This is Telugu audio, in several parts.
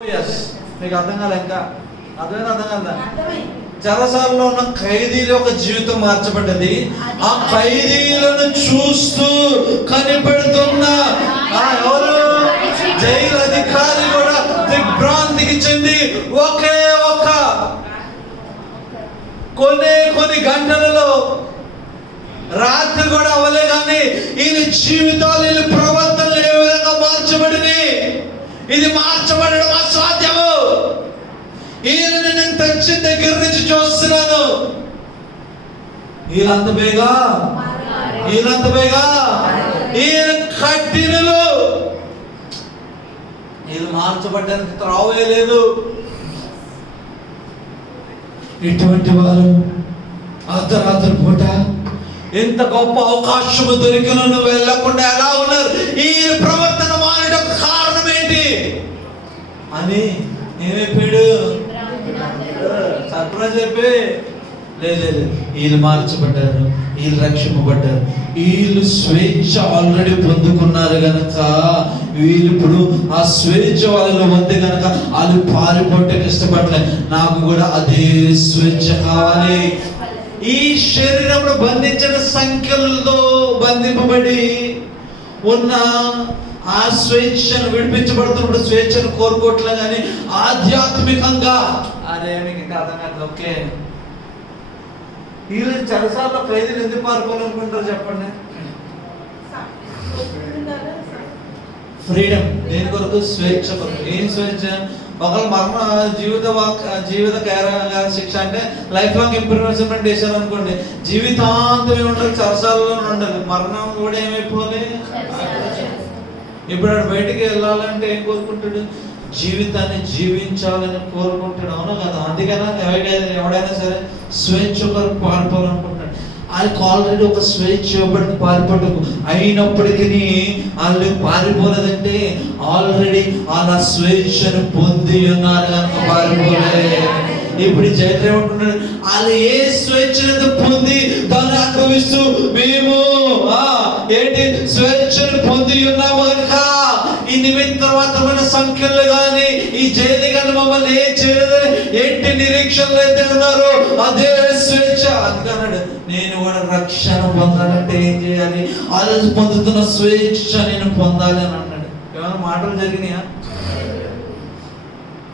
మీకు అర్థం కాలే? ఇంకా అర్థం కాదా? చెరసాలలో ఉన్న ఖైదీల యొక్క జీవితం మార్చబడ్డది. ఆ ఖైదీలను చూస్తూ కనిపెడుతున్న ఎవరు జైలు అధికారి కూడా దిగ్భ్రాంతికి చెంది ఒకే ఒక కొన్ని గంటలలో, రాత్రి కూడా అవ్వలే కానీ ఈయన జీవితాలు, ఈయన ప్రవర్తనలు ఏ విధంగా మార్చబడింది. ఇది మార్చబడడం అసాధ్యము. ఈయన నేను తెచ్చిన దగ్గర నుంచి చూస్తున్నాను. ఈయనంత బేగా ఈయన కఠినలు, వీళ్ళు మార్చబడ్డానికి త్రావే లేదు. ఇటువంటి వారు అర్ధరాత్రి పూట ఎంత గొప్ప అవకాశము దొరికిన నువ్వు వెళ్ళకుండా ఎలా ఉన్నారు? ఈ ప్రవర్తన మారడానికి కారణం ఏంటి అని ఏమైపోయాడు? సర్ప్రైజ్ అయిపోయి లేదు, వీళ్ళు మార్చబడ్డారు, వీళ్ళు రక్షింపబడ్డారు, వీళ్ళు స్వేచ్ఛ ఆల్రెడీ పొందుకున్నారు గనక, వీళ్ళు ఇప్పుడు ఆ స్వేచ్ఛ వాళ్ళలో ఉంది గనక వాళ్ళు పారిపోవటానికి ఇష్టపడలేదు. నాకు కూడా అదే స్వేచ్ఛ కావాలి. ఈ శరీరంలో బంధించిన సంఖ్యలతో బంధింపబడి ఉన్న ఆ స్వేచ్ఛను విడిపించబడుతున్నప్పుడు స్వేచ్ఛను కోరుకోవట్లే కానీ ఆధ్యాత్మికంగా అరే మీకు ఇంకా అర్థం కాదు. ఓకే, వీళ్ళు చెరసాలలో ఖైదీలు ఎందుకు పారిపోవాలనుకుంటారు చెప్పండి? ఫ్రీడమ్. దేని కొరకు? స్వేచ్ఛ కొరకు. ఏం స్వేచ్ఛ? ఒకళ్ళు మరణ జీవిత శిక్ష అంటే లైఫ్ లాంగ్ ఇంప్రిజన్మెంట్ చేశారు అనుకోండి, జీవితాంతమే ఉండాలి, చెరసాలలో ఉండాలి. మరణం కూడా ఏమైపోవాలి. ఇప్పుడు బయటికి వెళ్ళాలంటే ఏం కోరుకుంటాడు? జీవితాన్ని జీవించాలని కోరుకుంటాడు. అవునా కదా? అందుకైనా ఎవడైనా సరే స్వేచ్ఛ కొరకు పారిపోవాలనుకుంటాడు. వాళ్ళకి ఆల్రెడీ ఒక స్వేచ్ఛ ఇవ్వబడి పారిపోటకు అయినప్పటికీ వాళ్ళు పారిపోలేదంటే ఆల్రెడీ వాళ్ళ స్వేచ్ఛను పొంది ఉన్నారు కనుక పారిపోలే. ఇప్పుడు జైలు ఏమంటున్నాడు? వాళ్ళు ఏ స్వేచ్ఛను పొంది దాన్ని అనుభవిస్తూ మేము ఏంటి స్వేచ్ఛను పొంది ఉన్నాము కనుక ఈ నిమిత్తమాత్రమైన సంఖ్యలు కానీ ఈ జైలు కానీ మమ్మల్ని ఏం చేయలేదని ఏంటి నిరీక్షణలు అయితే ఉన్నారో అదే స్వేచ్ఛ. అందుకన్నాడు నేను కూడా రక్షణ పొందాలంటే ఏం చేయాలి? ఆలోచన పొందుతున్న స్వేచ్ఛ నేను పొందాలి అని అన్నాడు. ఏమైనా మాటలు జరిగినాయా?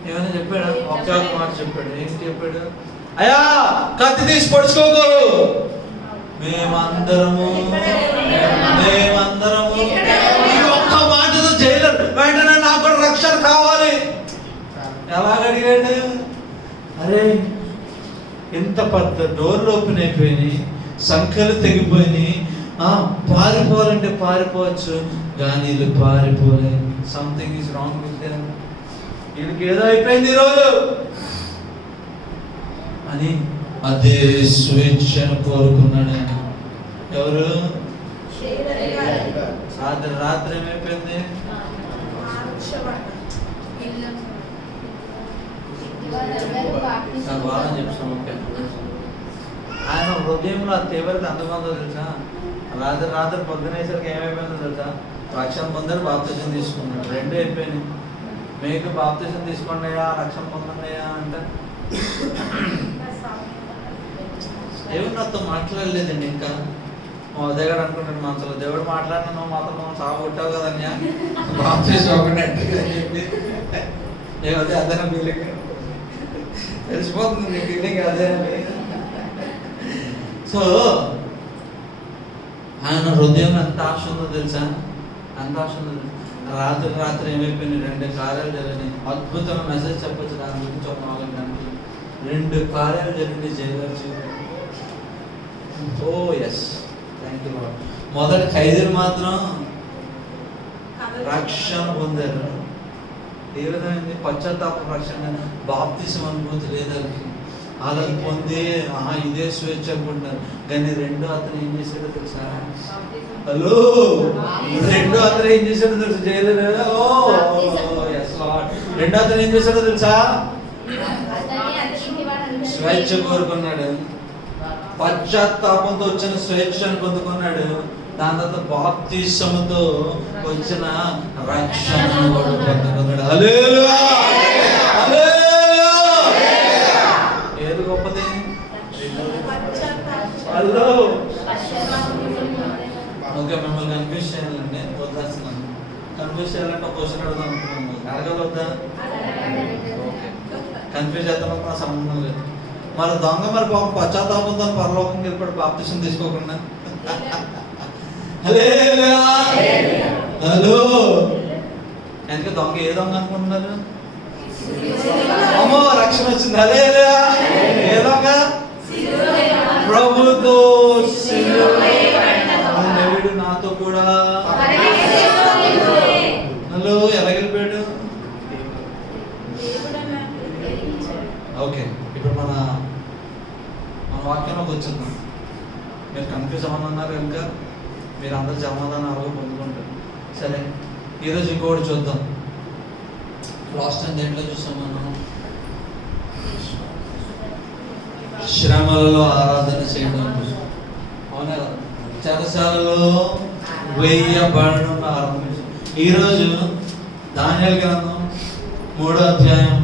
ఏమైనా చెప్పాడా? ఒక్క మాట చెప్పాడు. ఏంటి చెప్పాడు? అయ్యా కత్తి తీసి పొడుచుకోకు, మేమందరము ఒక్క మాటతో జైలర్ వెంటనే నాకు కూడా రక్షణ కావాలి. ఎలాగ అడిగాడు? అరే ఎంత పెద్ద డోర్లు ఓపెన్ అయిపోయినాయి, సంఖ్యలు తెగిపోయినాయి, పారిపోవాలంటే పారిపోవచ్చు కానీ వీళ్ళు పారిపోలేదు. Something is wrong with them. వీళ్ళకి ఏదో అయిపోయింది ఈరోజు అని అదే స్వేచ్ఛను కోరుకున్నాడు. ఎవరు? రాత్రి ఏమైపోయింది? ఆయన హృదయంలో ఆ తీవ్రత ఎంతమందో తెలుసా? రాత్రి పొద్దునేసరికి ఏమైపోయిందో తెలుసా? రక్షణ పొందారు, బాప్తిజం తీసుకున్నాడు. రెండు అయిపోయినాయి. మీకు బాప్తిజం తీసుకోండియా, రక్షణ పొందండియా అంటే దేవుడు నాతో మాట్లాడలేదండి. ఇంకా మా ఉదయ్ గారు అనుకుంటాడు మనసులో, దేవుడు మాట్లాడినా నువ్వు మాత్రం మనం సాగొట్టావు కదన్యా, బాప్తిజం ఒకటి ఏమదే అదే ఫీలింగ్ తెలిసిపోతుంది, నీ ఫీలింగ్ అదే అని. సో ఆయన హృదయం ఎంత ఆశ ఉందో తెలుసా? ఎంత ఆశ ఉందో. రాత్రి ఏమైపోయినాయి? 2 కార్యాలు జరిగినాయి. అద్భుతమైన మెసేజ్ చెప్పొచ్చు దాని గురించి. ఒక 4 గంటలు 2 కార్యాలు జరిగినాయి jail. Oh yes, thank you lord. మొదటి ఖైదీలు మాత్రం రక్షణ పొందారు. ఏ విధమైంది? పశ్చాత్తాప రక్షణ, బాప్తిసం అనుభూతి లేదు వాళ్ళకి పొంది ఇదే స్వేచ్ఛ అనుకుంటున్నారు. కానీ రెండో అతను ఏం చేశాడో తెలుసా? హలో, రెండో అతను ఏం చేశాడో తెలుసా? జైలు రెండో అతను ఏం చేశాడో తెలుసా? స్వేచ్ఛ కోరుకున్నాడు. పశ్చాత్తాపంతో వచ్చిన స్వేచ్ఛను పొందుకున్నాడు. దాని తర్వాత బాప్తిసముతో వచ్చిన రక్షణను పొందుకున్నాడు. హల్లెలూయా. వద్దా? కన్ఫ్యూజ్ అవుతాం, నా సంబంధం లేదు. మరి దొంగ మరి పాపం పశ్చాత్తాపంతో పరలోకంకి వెళ్ళిపోయి బాప్తిసం తీసుకోకుండా హలో, ఎందుకు దొంగ ఏ దొంగ అనుకుంటున్నారు? అమ్మో రక్షణ వచ్చింది. హల్లెలూయా. ఏ దొంగ? ప్రభుతో దేవుడు నాతో కూడా. హలో, ఎలా వెళ్ళిపోయాడు? ఓకే, ఇప్పుడు మన వాక్యంలోకి వచ్చిందాం. మీరు కన్ఫ్యూజ్ అవ్వనున్నారు, ఇంకా మీరు అందరు సమాధానాలు పొందుకుంటారు. సరే, ఈరోజు ఇంకోటి చూద్దాం. లాస్ట్ టైం దేంట్లో చూసాం మనం? శ్రమలలో ఆరాధన చేయడం. అవునా? చెరసాలలో వేయబడడం ఆరంభించాం. ఈరోజు దానియేలు గ్రంథం 3వ అధ్యాయం.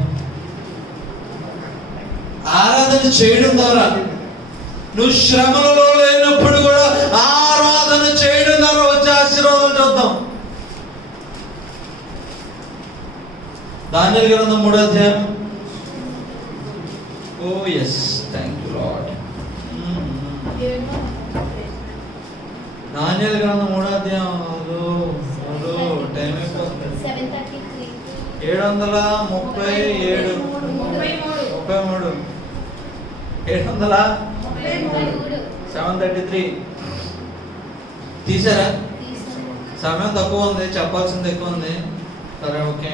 ఆరాధన చేయడం ద్వారా, నువ్వు శ్రమలలో లేనప్పుడు కూడా ఆరాధన చేయడం ద్వారా వచ్చే ఆశీర్వాదం చూద్దాం. దానియేలు గ్రంథం 3వ అధ్యాయం. ఓ ఎస్, థ్యాంక్ యూ లార్డ్. దానియేలు గ్రంథం 3వ అధ్యాయం. టైం అయిపోతుంది. 737 733 తీసారా? సమయం తక్కువ ఉంది, చెప్పాల్సింది ఎక్కువ ఉంది. సరే, ఓకే.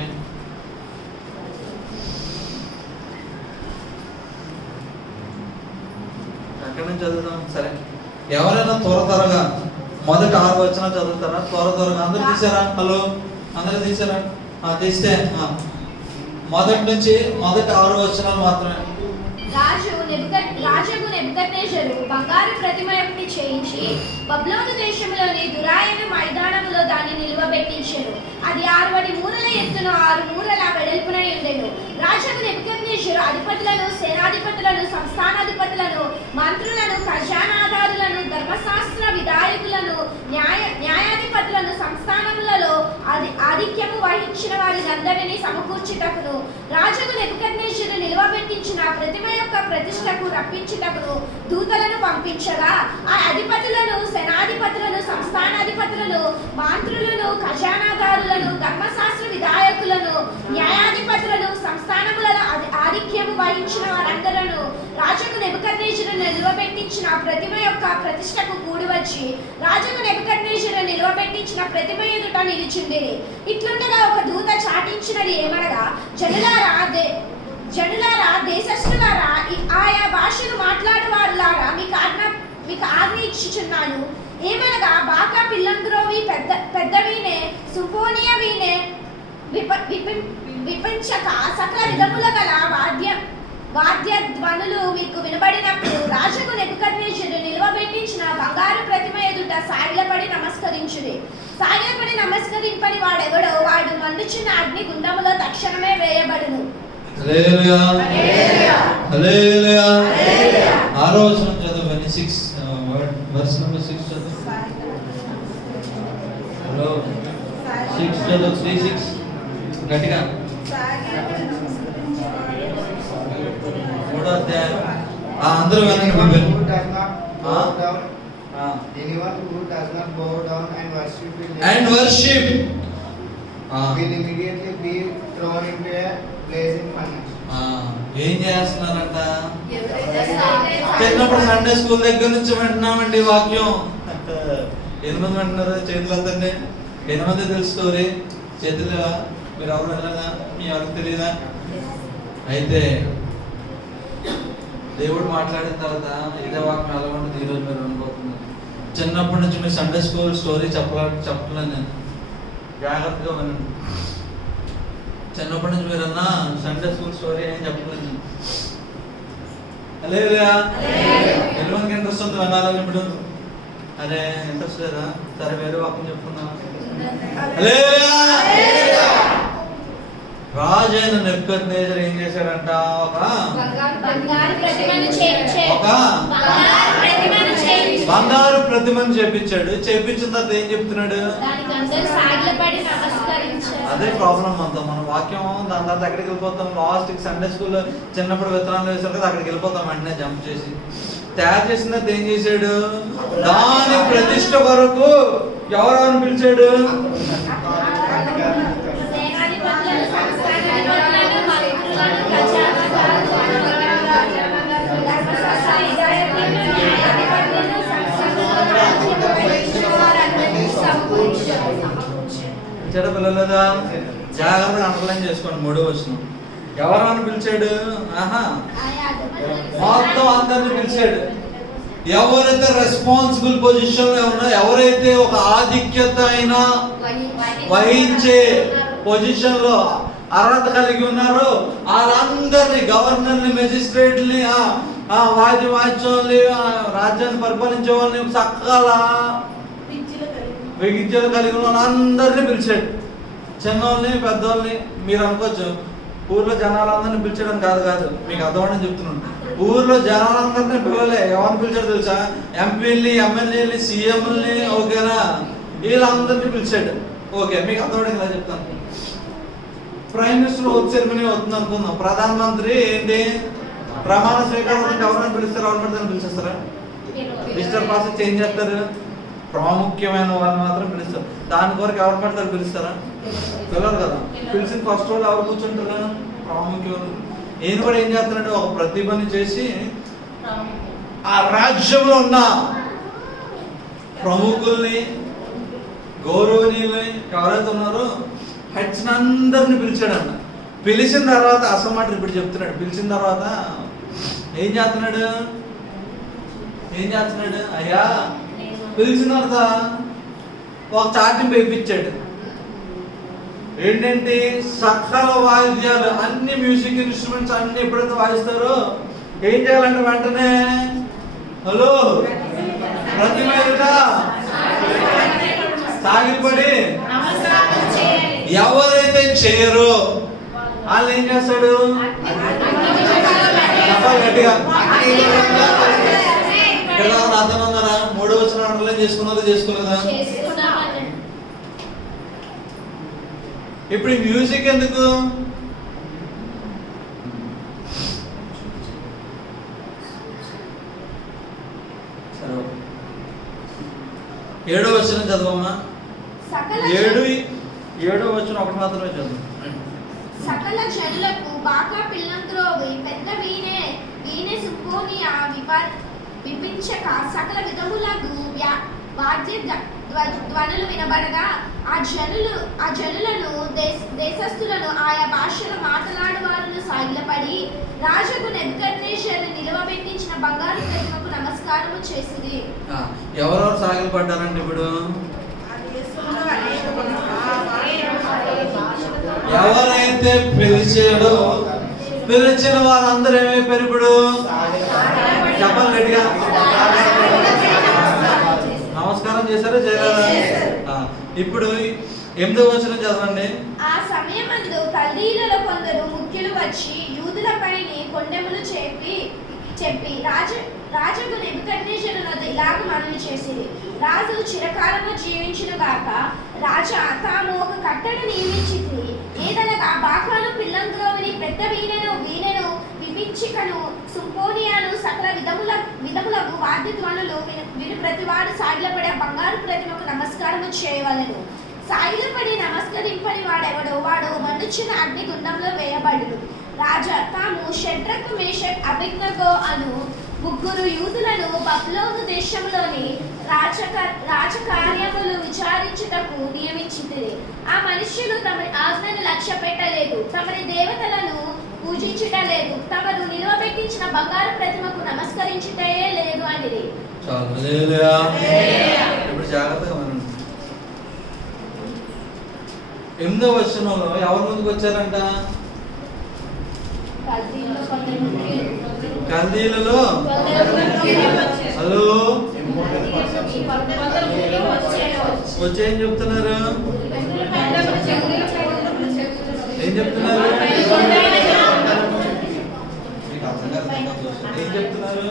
ఎక్కడి నుంచి చదువుతాం? సరే, ఎవరైనా త్వరగా మొదటి 6 వచనాలు చదువుతారా? త్వరగా అందరూ తీసారా? హలో, అందరూ తీసారా? తీస్తే మొదటి నుంచి మొదటి 6 వచనాలు మాత్రమే. రాజుకు నెబుకద్నెజరు బంగారు ప్రతిమ ఒకటి చేయించి బబులోను దేశంలోని దురాయన మైదానములో దాన్ని నిలువబెట్టించెను. అది 6 మూరల ఎత్తున 6 మూరల వెడల్పునై ఉండెను. రాజుకు నెబుకద్నెజరు అధిపతులను, సేనాధిపతులను, సంస్థానాధిపతులను, మంత్రులను, ఖజానాదారులను, ధర్మశాస్త్ర విధాయకులను, న్యాయాధిపతులను, సంస్థానములలో ఆధిక్యము వహించిన వారినందరినీ సమకూర్చుటకును రాజుకు నెబుకద్నెజరు నిలువబెట్టించిన ప్రతిమ యొక్క ప్రతిష్టకు రప్పించుటకును దూతలను పంపించగా, ఆ అధిపతులను, సేనాధిపతులను, సంస్థానాధిపతులను, మంత్రులను, ఖజానాదారులను, ధర్మశాస్త్ర విధాయకులను, న్యాయాధిపతులను, సంస్థానములలో ఆధిక్యము వహించిన వారందరూ రాజుకు నెబుకద్నెజరు నిలువబెట్టించిన ప్రతిమ యొక్క ప్రతిష్టకు కూడి వచ్చి రాజుకు నెబుకద్నెజరు నిలువబెట్టించిన ప్రతిమ ఎదుట నిలిచిండిరి. ఇట్లుండగా ఒక దూత చాటించినది ఏమనగా, జనులారా, దేశస్థులారా, ఆయా భాషలు మాట్లాడు వారులారా, మీకు ఆజ్ఞ ఇచ్చుచున్నాను. ఏమనగా, బాకా పిల్లంగ్రోవి పెద్ద వీణే, సుపోనియ వీణే విపించక సకల విధముల గల వాద్య ధ్వనులు మీకు వినబడినప్పుడు రాజుకు నెబుకద్నెజరు నిలువబెట్టించిన బంగారు ప్రతిమ ఎదుట సాగిలపడి నమస్కరింపని వాడెవడో వాడు మండుచున్న అగ్ని గుండములో తక్షణమే వేయబడును. హల్లెలూయా, హల్లెలూయా. 6వ వచనం చదవండి. 6 వర్స్ నంబర్ 6 చదువు. హలో, 6 చదువు. 3:6 గట్టిగా. 3వ అధ్యాయం. అందరూ వినండి. Anyone who does not bow down and worship will immediately be thrown into a blazing furnace. ఏం చేస్తున్నారంట? చిన్నప్పుడు సండే స్కూల్ దగ్గర నుంచి వింటున్నామండి వాక్యం. ఎంతమంది వింటున్నారు? చేతులు అంతండి. ఎంతమంది తెలుసు స్టోరీ? చేతులు మీరు ఎవరు వెళ్ళదా? మీ ఎవరికి తెలియదా? అయితే దేవుడు మాట్లాడిన తర్వాత ఇదే వాక్యం ఎలా ఉంటుంది ఈరోజు మీరు అనుకోతున్నారు. చిన్నప్పటి నుంచి మీరు సండే స్కూల్ స్టోరీ చెప్పలేదు నేను, జాగ్రత్తగా వినండి. చిన్నప్పటి నుంచి మీరు అన్నా సండే స్కూల్ స్టోరీ ఏం చెప్పలేదు. హల్లెలూయా. ఎంతమందికి ఇంట్రెస్ట్ ఉంది వినాలని? ఇప్పుడు అరే ఇంట్రెస్ట్ లేదా? సరే, వేరే వాక్యం చెప్పుకుందాం. హల్లెలూయా. రాజైన నెబుకద్నెజరు ఏం చేశాడంట? ఒక బంగారు ప్రతిమను చేయించి బంగారు ప్రతిమను చేపించాడు. చేపించిన తర్వాత ఏం చెప్తున్నాడు? దానికి అందరూ సాగిలపడి నమస్కరించారు. అదే ప్రాబ్లం అంతా. మన వాక్యం దాని తర్వాత ఎక్కడికి వెళ్ళిపోతాం? లాస్ట్ సండే స్కూల్లో చిన్నప్పుడు విత్తనాలు వేసారు కదా, అక్కడికి వెళ్ళిపోతాం వెంటనే జంప్ చేసి. తయారు చేసిన తర్వాత ఏం చేశాడు? దాని ప్రతిష్ట కొరకు ఎవరెవరిని పిలిచాడు? సేనాధిపతులను, సంస్థానాధిపతులను, మంత్రులను, ఖజానాదారులను, ధర్మశాస్త్ర విధాయకులను, న్యాయాధిపతులను, సంస్థానాలను, రాజ్యము వహించిన వారందరినీ సమకూర్చాడు. పిలిచాడా పిల్లలేదా? జాగ్రత్తగా అండర్లైన్ చేసుకోండి. 3వ వచనం. ఎవరెవరిని పిలిచాడు? మొత్తం అందరిని పిలిచాడు. ఎవరైతే రెస్పాన్సిబుల్ పొజిషన్ లో ఉన్నా, ఎవరైతే ఒక ఆధిక్యత అయినా వహించే పొజిషన్ లో అర్హత కలిగి ఉన్నారో వాళ్ళందరినీ, గవర్నర్ని, మెజిస్ట్రేట్ని, వాద్యాల్ని, రాజ్యాన్ని పరిపాలించే వాళ్ళని, సకాల విద్యలు కలిగిన వాళ్ళందరినీ పిలిచాడు. చిన్నోళ్ళని, పెద్దోళ్ళని. మీరు అనుకోవచ్చు ఊర్లో జనాలందరినీ పిలిచడం కాదు, మీకు అర్థమని చెప్తున్నాను. ఊర్లో జనాలందరినీ పిల్లలే. ఎవరిని పిలిచాడు తెలుసా? ఎంపీలని, ఎమ్మెల్యేలని, సీఎంలని, ఓకేనా, వీళ్ళందరినీ పిలిచాడు. ఓకే, మీకు అర్థమని ఇలా చెప్తాను. ప్రైమ్ మినిస్టర్ ఓత్ సెరమనీ అవుతుంది అనుకుందాం. ప్రధానమంత్రి ఏంటి ప్రమాణ స్వీకారం ఎవరిని పిలుస్తారు? ఎవరిని పిలిచేస్తారా? మిస్టర్ పాస్ చేంజ్ చేస్తారు. ప్రాముఖ్యమైన వాళ్ళని మాత్రం పిలుస్తారు. దాని కొరకు ఎవరు పడతారు? పిలుస్తారా? పిల్లలు కదా. పిలిచిన ఫస్ట్ రోజు ఎవరు కూర్చుంటారు? ప్రాముఖ్యమైన. ఈయన కూడా ఏం చేస్తున్నాడు? ఒక ప్రతిభని చేసి ఆ రాజ్యంలో ఉన్న ప్రముఖుల్ని, గౌరవనీయుల్ని ఎవరైతే ఉన్నారో హెడ్స్ అందరిని పిలిచాడన్న. పిలిచిన తర్వాత అసలు మాట ఇప్పుడు చెప్తున్నాడు. పిలిచిన తర్వాత ఏం చేస్తున్నాడు? అయ్యా పిలిచిన తర్వాత ఒక చాటింపు వేయించాడు. ఏంటంటే సకల వాయిద్యాలు, అన్ని మ్యూజిక్ ఇన్స్ట్రుమెంట్స్ అన్ని ఎప్పుడైతే వాయిస్తారో ఏం చేయాలంటే వెంటనే హలో ప్రతిమ ఎదుట సాగిపడి ఎవరైతే చేయరో వాళ్ళు ఏం చేస్తాడు? గట్టిగా అర్థం ఉన్నారా? 3వ వచనం అండర్లైన్ చేసుకున్నదా చేసుకోలేదా? ఇప్పుడు మ్యూజిక్ ఎందుకు? 7వ వచనం చదవమ్మా. 7వ వచనం ఒకటి మాత్రమే చదువు. సకల జనులకు బాకా పిల్లంత్రోవి పెద్ద వీణే సింఫోనియా విపించక సకల విధములకు వాద్య ధ్వనులు వినబడగా ఆ జనులను దేశస్థులను, ఆయా భాషల మాట్లాడు వారును సాగిలపడి రాజుకు నెబుకద్నెజరు నిలువబెట్టించిన బంగారు ప్రతిమకు నమస్కారము చేసిరి. ఎవరెవరు సాగిలపడ్డారండి? ఇప్పుడు ఎవరైతే పిలిచాడో పిలిచిన వారందరూ ఏమైపోయారు? ఇప్పుడు చెప్పాలి గట్టిగా. నమస్కారం చేశారా చేయలేదా? ఇప్పుడు 8వ వచనం చదవండి. ఆ సమయమందు కల్దీయులలో కొందరు ముఖ్యులు వచ్చి యూదులపైని కొండెములు చెప్పి రాజుకు నెబుకద్నెజరునొద్ద ఇలాగ మనవి చేసిరి. రాజు చిరకాలము జీవించును గాక. రాజా తాము ఒక కట్టడ నియమించితి. ఏదనగా బాకాను పిల్లంత్రోవిని పెద్ద వీణెను విపించికను సింఫోనియాను సకల విధములకు వాద్యధ్వనులు విని ప్రతివాడు సాగిలపడి ఆ బంగారు ప్రతిమకు నమస్కారము చేయవలెను. సాగిలపడి నమస్కరింపని వాడెవడో వాడు మండుచున్న అగ్నిగుండంలో వేయబడును. రాజా తాము షడ్రకు, మేషక్, అబేద్నెగో అను 3 యూదులను బబులోను దేశంలోని రాజకార్యములు విచారించుటకు నియమించితిరి. ఆ మనుష్యులు తమ ఆజ్ఞను లక్ష్య పెట్టలేదు, తమని దేవతలను పూజించుటలేదు, తమను నిలువబెట్టించిన బంగారు ప్రతిమకు నమస్కరించుటే లేదు అనేది. ఇప్పుడు జాగ్రత్తగా వినండి. 8వ వచనంలో ఎవరి ముందుకు వచ్చారంట? కల్దీయులలో హలో వచ్చి ఏం చెప్తున్నారు? ఏం చెప్తున్నారు? ఏం చెప్తున్నారు?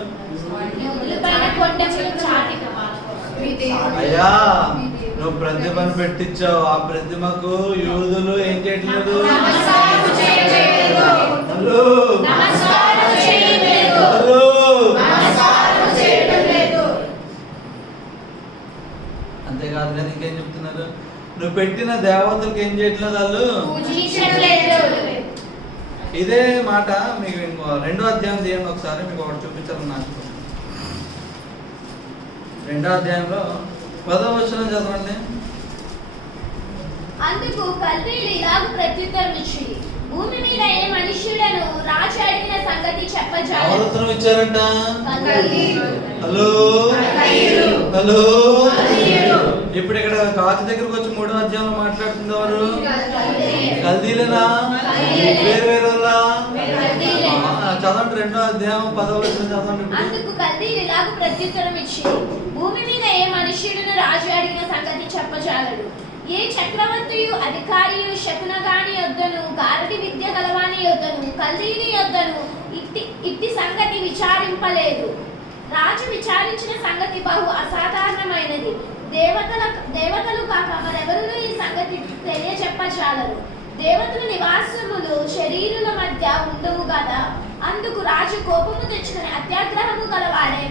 అయ్యా నువ్వు ప్రతిమను పెట్టించావు, ఆ ప్రతిమకు యూదులు ఏం చేయట్లేదు? హలో అంతేకాదు కానీ ఇంకేం చెప్తున్నారు? నువ్వు పెట్టిన దేవతలకు ఏం చేయట్లేదు వాళ్ళు. ఇదే మాట మీకు ఇంకో 2వ అధ్యాయం తీయండి ఒకసారి, మీకు ఒకటి చూపించాలని నాకు. 2వ అధ్యాయంలో 10వ వచనం చదవండి. అందుకు కల్దీయులు ఇలాగ ప్రత్యుత్తరం ఇచ్చి, భూమి మీద ఏ మనుష్యుడను రాజు అడిగిన సంగతి చెప్పజాలరు. ఎవరు ఉత్తరం ఇచ్చారంట? హలో హలో ఇప్పుడు ఇక్కడ కాకి దగ్గరకు వచ్చి 3వ అధ్యాయంలో మాట్లాడుతుంది ఎవరు? కల్దీలేనా? వేరు వేరు చదవండి. 2వ అధ్యాయం 10వ వచనం చదవండి. అందుకు కల్దీయులు ఇలాగ ప్రత్యుత్తరం ఇచ్చి, భూమి మీద ఏ మనుష్యుడును రాజు అడిగిన సంగతి చెప్పజాలడు. ఏ చక్రవర్తియు అధికారియు శకునగాని యొద్దను గారడి విద్య గలవాని యొద్దను కల్దీయుని యొద్దను ఇట్టి సంగతి విచారింపలేదు. రాజు విచారించిన సంగతి బహు అసాధారణమైనది. దేవతలు కాక మరెవరునూ ఈ సంగతి తెలియజెప్పజాలరు. దేవతల నివాసములు శరీరుల మధ్య ఉండవు కదా. అందుకు రాజు కోపము తెచ్చుకుని అత్యాగ్రహము గలవాడే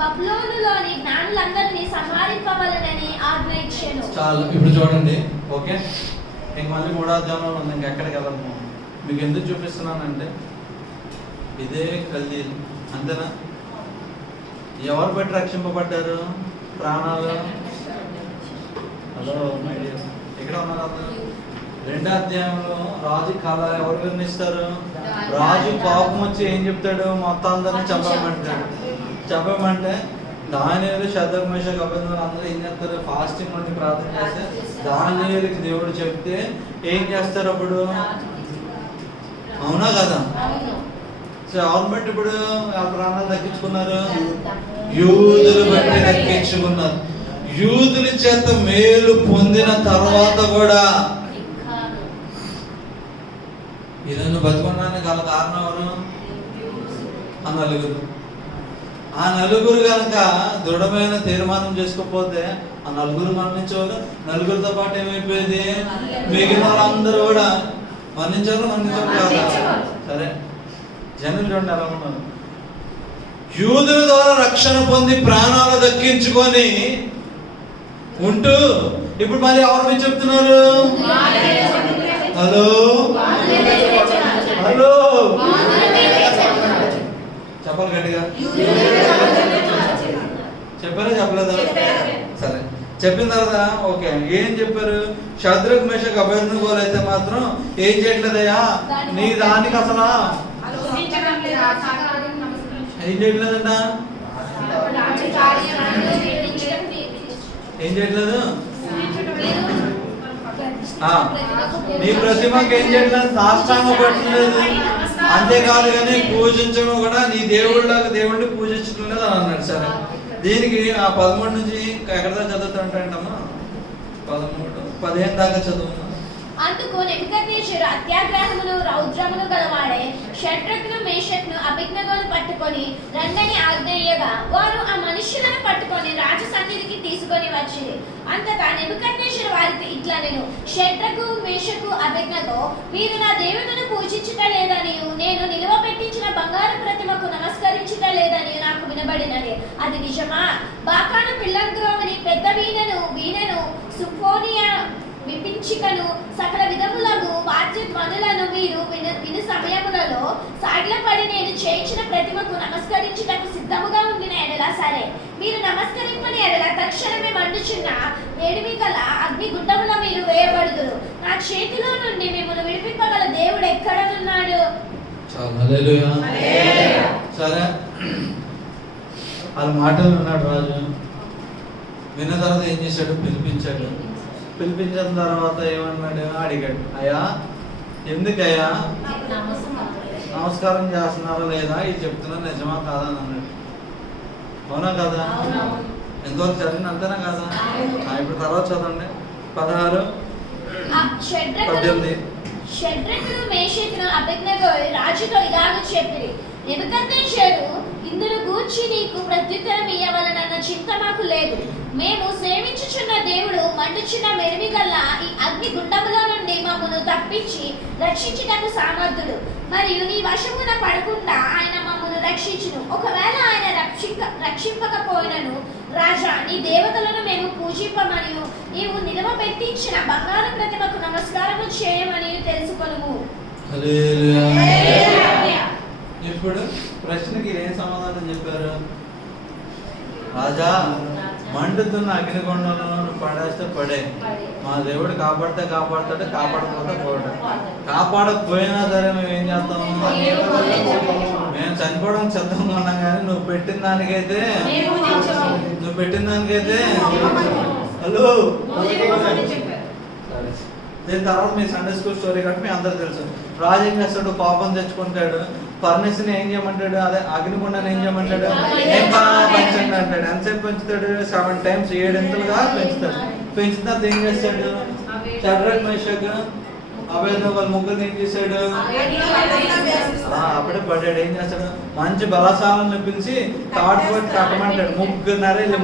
బబులోనులోని జ్ఞానులందరినీ సంహరింపవలనని ఆజ్ఞ ఇచ్చెను. చాలు, ఇప్పుడు చూడండి. ఓకే, ఇంక మళ్ళీ 3వ అధ్యాయంలో ఉంది, ఇంకెక్కడికి వెళ్ళము. మీకు ఎందుకు చూపిస్తున్నానంటే ఇదే కల్దీలు, అంతేనా? ఎవరు బట్టి రక్షింపబడ్డారు ప్రాణాలు? హలో ఇక్కడ ఉన్నారు అందరూ. 2వ అధ్యాయంలో రాజు కళ ఎవరు వివరిస్తారు? రాజు కోపం వచ్చి ఏం చెప్తాడు? మొత్తం అందరినీ చెప్పమంటే దానియేలు షద్రక్ మేషక్ అబేద్నెగో అందరూ ఏం చేస్తారు? ఫాస్టింగ్ ఉండి ప్రార్థన చేస్తే దానియేలుకి దేవుడు చెప్తే ఏం చేస్తారు అప్పుడు? అవునా కదా? సో ఎవరిని బట్టి ఇప్పుడు ఆ ప్రాణాలు దక్కించుకున్నారు? యూదులు బట్టి దక్కించుకున్నారు. యూదుల చేత మేలు పొందిన తర్వాత కూడా ఈరోజు బతుకున్నానికి గల కారణం ఎవరు? ఆ నలుగురు. ఆ నలుగురు కనుక దృఢమైన తీర్మానం చేసుకోకపోతే ఆ నలుగురు మరణించేవారు. నలుగురితో పాటు ఏమైపోయేది? మిగిలిన వాళ్ళందరూ కూడా మరణించారు కదా. సరే, జనులు చూడండి ఎలా ఉన్నారు. యూదుల ద్వారా రక్షణ పొంది ప్రాణాలు దక్కించుకొని ఉంటూ ఇప్పుడు మళ్ళీ ఎవరు మీరు చెప్తున్నారు? హలో హలో చెప్పాలి గట్టిగా. చెప్పారా చెప్పలేదా? సరే, చెప్పిన తర్వాత ఓకే ఏం చెప్పారు? షద్రక్ మేషక్ అబేద్నెగో అయితే మాత్రం ఏం చేయట్లేదయ్యా, నీ దానికి అసలు ఏం చేయట్లేదంట. ఏం చేయట్లేదు? నీ ప్రతిమకి ఏం చేయట్లేదు? సాష్టాంగం పెట్టలేదు. అంతేకాదు కానీ పూజించడం కూడా నీ దేవుడిని పూజించడం లేదు అని అన్నాడు. సరే, దీనికి ఆ 13 నుంచి ఎక్కడ దాకా చదువుతుంటామా? 13, 15 దాకా చదువు. అందుకు నెబుకద్నెజరు అత్యాగ్రహమును రౌద్రమును గలవాడే షద్రకును మేషకును అబేద్నెగోను పట్టుకొని రండని ఆజ్ఞేయగా వారు ఆ మనుష్యులను పట్టుకొని రాజు సన్నిధికి తీసుకొని వచ్చిరి. అంతటా నెబుకద్నెజరు వారికి ఇట్లనెను, షద్రకు మేషకు అబేద్నెగో, మీరు నా దేవుని పూజించుట లేదనియు నేను నిలువ పెట్టించిన బంగారు ప్రతిమకు నమస్కరించుట లేదని నాకు వినబడినది. అది నిజమా? బాకాను పిల్లంగ్రోవిని పెద్ద వీణను సింఫోనియా విపించికను సకల విధములకు వాద్యధ్వనులను మీరు విను సమయములలో సాగిలపడి నేను చేయించిన ప్రతిమకు నమస్కరించుటకు సిద్ధముగా ఉండిన ఎడల సరే, మీరు నమస్కరింపని ఎడల తక్షణమే మండుచున్న వేడిమి గల అగ్ని గుడ్డములో మీరు వేయబడుదురు. నా చేతిలో నుండి మిమ్మల్ని విడిపింపగల దేవుడు ఎక్కడనున్నాడు? సరే, వాళ్ళ మాటలు ఉన్నాడు రాజు. విన్న తర్వాత ఏం చేశాడు? పిలిపించిన తర్వాత ఏమన్నాడు? అడిగాడు, అయ్యా ఎందుకయ్యా నమస్కారం చేస్తున్నారా లేదా, ఇది చెప్తున్నా నిజమా కాదా అని అన్నాడు. అవునా కదా? ఎంతవరకు చదివింది అంతేనా కదా? ఇప్పుడు తర్వాత చదవండి 16, 18. షడ్రకులు మేషకులు అబేద్నెగోలు రాజుతో ఇలాగ చెప్పిరి, నెబుకద్నెజరు ఇందును గూర్చి నీకు ప్రత్యుత్తరం ఇయ్యవలనన్న చింత మాకు లేదు. మేము సేవించుచున్న దేవుడు మండుచున్న మెరిమి గల ఈ అగ్ని గుండములో నుండి మమ్మను తప్పించి రక్షించుటకు సమర్థుడు. మరియు నీ వశమున పడకుండా ఆయన మమ్మను రక్షించును. ఒకవేళ ఆయన రక్షింపకపోయినను రాజా, నీ దేవతలను మేము పూజింపమనియు నీవు నిలవబెట్టించిన బంగారు ప్రతిమకు నమస్కారము చేయమని తెలుసుకొనుము. ఇప్పుడు ప్రశ్నకి ఏం సమాధానం చెప్పారు? రాజా, మండుతున్న అగ్నిగుండంలో పడేస్తే పడే, మా దేవుడు కాపాడితే కాపాడుతాడు, కాపాడకపోతే పోతాడు. కాపాడకపోయినా సరే మేము ఏం చేస్తాము? మేము చనిపోవడం సిద్ధంగా ఉన్నాం, కానీ నువ్వు పెట్టిన దానికైతే హలో. దీని తర్వాత మీ సండే స్కూల్ స్టోరీ కాబట్టి మీ అందరూ తెలుసు. రాజు ఏం చేస్తాడు? పాపం తెచ్చుకుంటాడు. ఫర్నెస్ ని ఏం చేయమంటాడు? అదే అగ్నిగుండాన్ని ఏం చేయమంటాడు? పెంచండి అంటాడు. ఎంతసేపు పెంచుతాడు? 7 times 7 ఇంతలుగా పెంచుతాడు. పెంచిన తర్వాత ఏం చేస్తాడు? షడ్రక్ మేషక్ అబేద్నెగో ముగ్గురిని ఏం చేశాడు? అప్పుడే పడ్డాడు. ఏం చేస్తాడు? మంచి బలశాలను పిలిచి తాడుపోయి కట్టమంటాడు.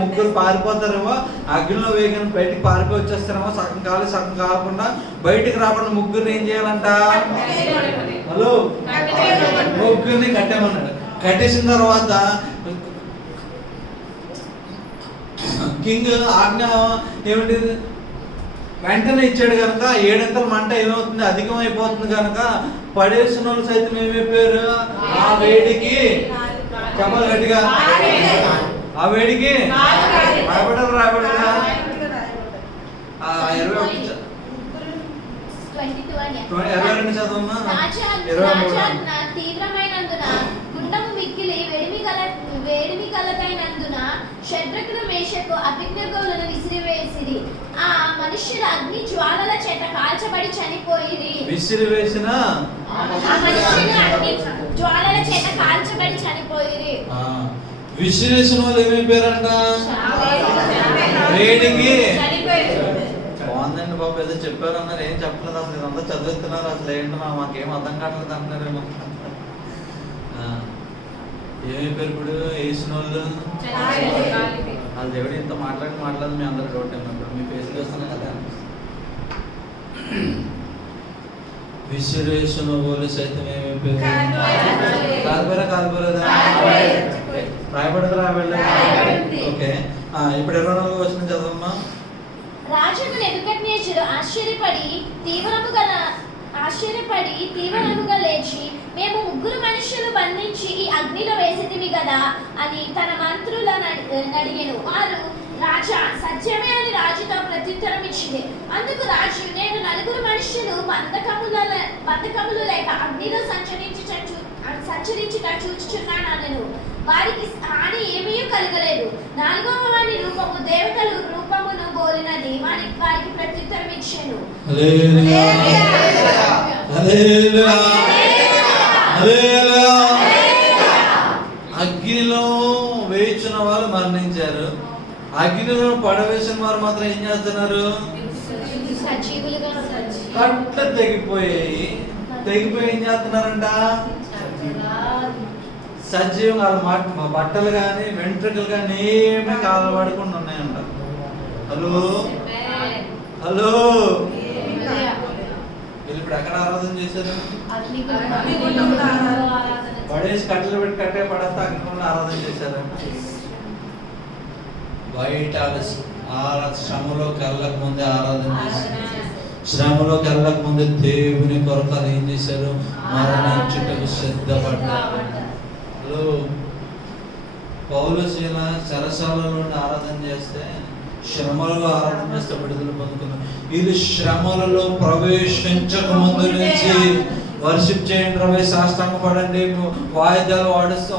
ముగ్గురు పారిపోతారేమో, అగ్నిలో వేగిన బయటికి పారిపోయి వచ్చేస్తారేమో, సగం కాలి సగం కాకుండా బయటికి రాకుండా ముగ్గురిని ఏం చేయాలంట? హలో, ముగ్గురిని కట్టామన్నాడు. కట్టేసిన తర్వాత కింగ్ ఆజ్ఞ ఏమిటి? వెంటనే ఇచ్చాడు కనుక 7 ఇంతల మంట ఏమవుతుంది? అధికమైపోతుంది కనుక పడేసిన వాళ్ళు సైతం ఏమైపోయారు? ఆ వేడికి చెప్పాలి గట్టిగా, ఆ వేడికి రాయబడారు. 22 చదవమ్మా. 23 తీవ్రమైనందున గుండము మిక్కిలి వేడిమి కలగైనందున షడ్రకులు మేషకు అబేద్నెగోలను విసిరివేసిరి. ఆ మనుష్యుల అగ్ని జ్వాలల చేత కాల్చబడి చనిపోయిరి. విసిరివేసిన జ్వాలల చేత కాల్చబడి చనిపోయిరి. విసిరేసిన వాళ్ళు ఏమైపోయారంట? వేడికి. బాగుందండి బాబు, ఏదో చెప్పారు అన్నారు, ఏం చెప్పలేదు అసలు. ఇదంతా చదువుతున్నారు, అసలు ఏంటో మాకేం అర్థం కావట్లేదు అంటున్నారేమో. ఏమైపోయారు ఇప్పుడు? వేసిన వాళ్ళు వాళ్ళ దేవుడు ఇంత మాట్లాడి మీ అందరు డౌట్ అయినప్పుడు మీ ఫేస్ చూస్తున్నాం కదా. విసిరేసిన వాళ్ళు సైతం ఏమైపోయారు? కాలిపోలేదా? రాయబడలేదు. ఓకే, ఇప్పుడు 24వ వచనం చదవమ్మా. రాజుకు నెబుకద్నెజరు ఆశ్చర్యపడి తీవ్రముగా లేచి, మేము 3 మనుషులు బంధించి ఈ అగ్నిలో వేసితిమి కదా అని తన మంత్రులను అడిగెను. వారు, రాజా, సత్యమే అని రాజుతో ప్రత్యుత్తరం ఇచ్చింది. అందుకు రాజు, నేను 4 మనుషులు బంధకములు లేక అగ్నిలో సంచరించుట చూచుచున్నాను అనెను. వారికి హాని ఏమీ కలగలేదు. 4వ వాని రూపము దేవతల రూపమును పోలినది. వారికి ప్రత్యుత్తరం ఇచ్చాను. అగ్నిలో వేయించిన వాళ్ళు మరణించారు. అగ్నిలో పడవేసిన వారు మాత్రం ఏం చేస్తున్నారు? కట్ట తెగిపోయి ఏం చేస్తున్నారంట? సజీవం. వాళ్ళ బట్టలు కానీ వెంట్రుకలు కానీ ఏమీ కాలబడకుండా ఉన్నాయంట. హలో, వీళ్ళు ఇప్పుడు ఎక్కడ ఆరాధన చేశారు? పడేసి కట్టెలు పెట్టి కట్టే పడేస్తే అగ్నిగుండంలో ఆరాధన చేశారు. బయట శ్రమలోకి వెళ్ళక ముందే ఆరాధన చేశారు. శ్రమలోకి వెళ్ళక ముందే దేవుని కొరకు ఏం చేశారు? మరణించుటకు సిద్ధపడ్డారు. పౌలు శీల చెరసాలలో ఆరాధన చేస్తే, శ్రమలలో ఆరాధన చేస్తే విడుదల పొందుతున్నారు. వీళ్ళు శ్రమలలో ప్రవేశించక ముందు నుంచి వర్షిప్ చేయండి, సాష్టాంగ పడండి, వాయిద్యాలు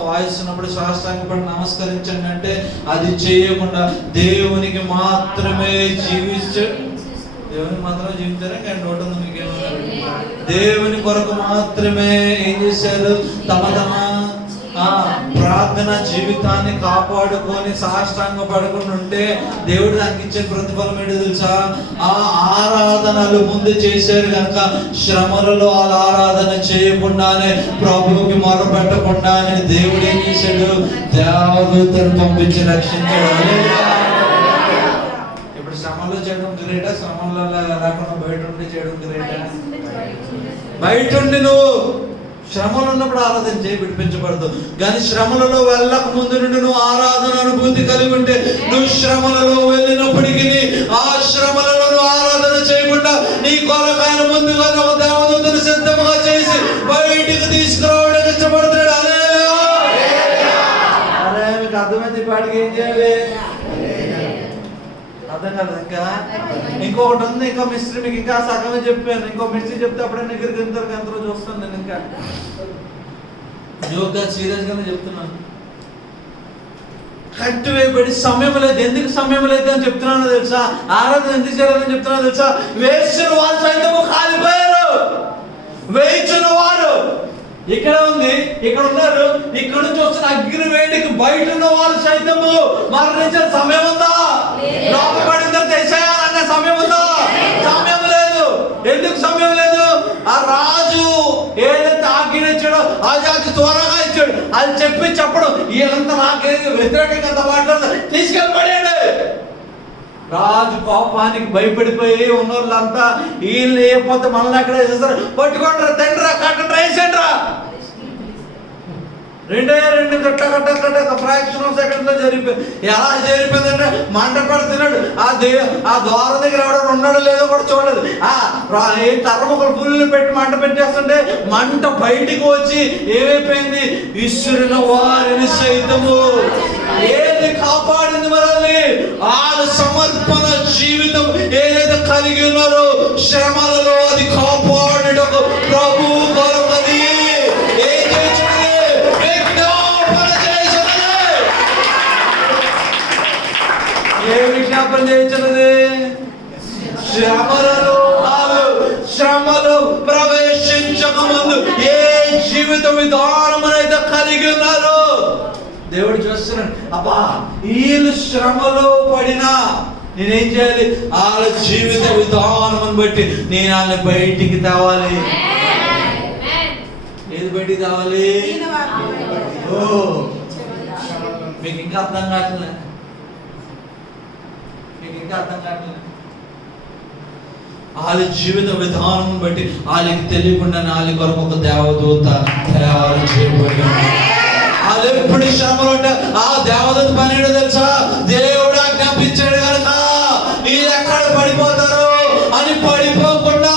వాయిస్తున్నప్పుడు సాష్టాంగ పడి నమస్కరించండి అంటే అది చేయకుండా దేవునికి మాత్రమే జీవించారా? కానీ నోటు మీకేమన్నా? దేవుని కొరకు మాత్రమే ఏం చేశారు? తమ ప్రార్థన ప్రార్థన జీవితాన్ని కాపాడుకొని సాష్టాంగ పడకుండా ఉంటే దేవుడు దానికి ఇచ్చే ప్రతిఫలం ఏంటో తెలుసా? ఆ ఆరాధనలు ముందు చేశారు కనుక శ్రమలలో వాళ్ళ ఆరాధన చేయకుండానే, ప్రభువుకి మొరపెట్టకుండానే దేవుడు ఏం చేశాడు? దేవదూతను పంపించి రక్షించాడు. ఇప్పుడు శ్రమలో చేయడం గ్రేటా, శ్రమలో లేకుండా బయట ఉండి చేయడం గ్రేటా? బయట ఉండి నువ్వు శ్రమలు ఉన్నప్పుడు ఆరాధన చేయి, విడిపించబడదు. కానీ శ్రమలలో వెళ్ళక ముందు నుండి నువ్వు ఆరాధన అనుభూతి కలిగి ఉంటే, నువ్వు శ్రమలలో వెళ్ళినప్పటికీ ఆ శ్రమలలో నువ్వు ఆరాధన చేయకుండా నీ కొరకాయన ముందుగా ఒక దేవదూతను సిద్ధంగా చేసి బయటికి తీసుకురావడానికి ఇష్టపడుతున్నాడు. అరే మీకు అర్థమైంది? పాటికి ఏం చేయాలి? అర్థం కాదు. ఇంకా ఇంకొకటి ఉంది, ఇంకా మిస్త్రీ మీకు ఇంకా సగమే చెప్పాను. ఇంకో మిస్త్రీ చెప్తే అప్పుడే దగ్గరికి ఎంత రోజు వస్తాను నేను. ఇంకా జోక్గా సీరియస్ గానే చెప్తున్నాను. కట్టు వేయబడి సమయం లేదు. ఎందుకు సమయం లేదు అని చెప్తున్నాను తెలుసా? ఆరాధన ఎందుకు చేయాలని చెప్తున్నాను తెలుసా? వేసిన వాళ్ళు సైతము కాలిపోయారు. వేయించిన వారు ఇక్కడ ఉంది, ఇక్కడ ఉన్నారు. ఇక్కడ నుంచి వస్తున్న అగ్ని వేడికి బయట ఉన్న వాళ్ళు సైతము మరణించిన సమయం ఉందా? లోపబడిన చేసేయాలన్న సమయం ఉందా? సమయం లేదు. ఎందుకు సమయం లేదు? ఆ రాజు ఏదైతే ఆజ్ఞ ఇచ్చాడో ఆజ్ఞకి త్వరగా ఇచ్చాడు. అది చెప్పడం వీళ్ళంతా నాకే వ్యతిరేకంగా మాట్లాడతారు, తీసుకెళ్ళబడాడు. రాజు కోపానికి భయపడిపోయి ఉన్నోళ్ళంతా వీళ్ళు లేకపోతే మనల్ని ఎక్కడ వేసేస్తారు, పట్టుకుంటారా, తండ్రా, కట్టండి, వేసేండ్రా. రెండు కట్ట ఫ్రాక్షన్ ఆఫ్ సెకండ్ లో జరిగిపోయింది. ఎలా జరిగిపోయిందంటే మంట పెడుతున్నాడు. ఆ ద్వారం దగ్గర ఎవడో ఉన్నాడో లేదో కూడా చూడలేదు. తర్మకులు పుల్లు పెట్టి మంట పెట్టేస్తుంటే మంట బయటికి వచ్చి ఏమైపోయింది? విసురిన వారిని సైతము ఏది కాపాడింది మనల్ని? వాళ్ళ సమర్పణ జీవితం ఏదైతే కలిగి ఉన్నారో శ్రమలలో అది కాపాడుటకు ప్రభు కొరకది ఏం చేస్తున్నది? ఏ విజ్ఞాపన చేయించినది? శ్రమలు ప్రవేశించక ముందు ఏ జీవిత విధానం అయితే కలిగి ఉన్నారు దేవుడు చూస్తున్నాడు. అబ్బా వీళ్ళు శ్రమలో పడినా నేనేం చేయాలి? వాళ్ళ జీవిత విధానం బట్టి నేను వాళ్ళని బయటికి తేవాలి. ఏది బయటికి తేవాలి? మీకు ఇంకా అర్థం కావట్లే? వాళ్ళ జీవిత విధానం బట్టి వాళ్ళకి తెలియకుండా వాళ్ళ కొరకు ఒక దేవదూత తయారు చేయబడి వాళ్ళు ఎప్పుడు శ్రమలు ఉంటే ఆ దేవదూత పని ఏంటో తెలుసా? దేవుడు ఆజ్ఞాపించాడు కనుక వీళ్ళు ఎక్కడ పడిపోతారు అని పడిపోకుండా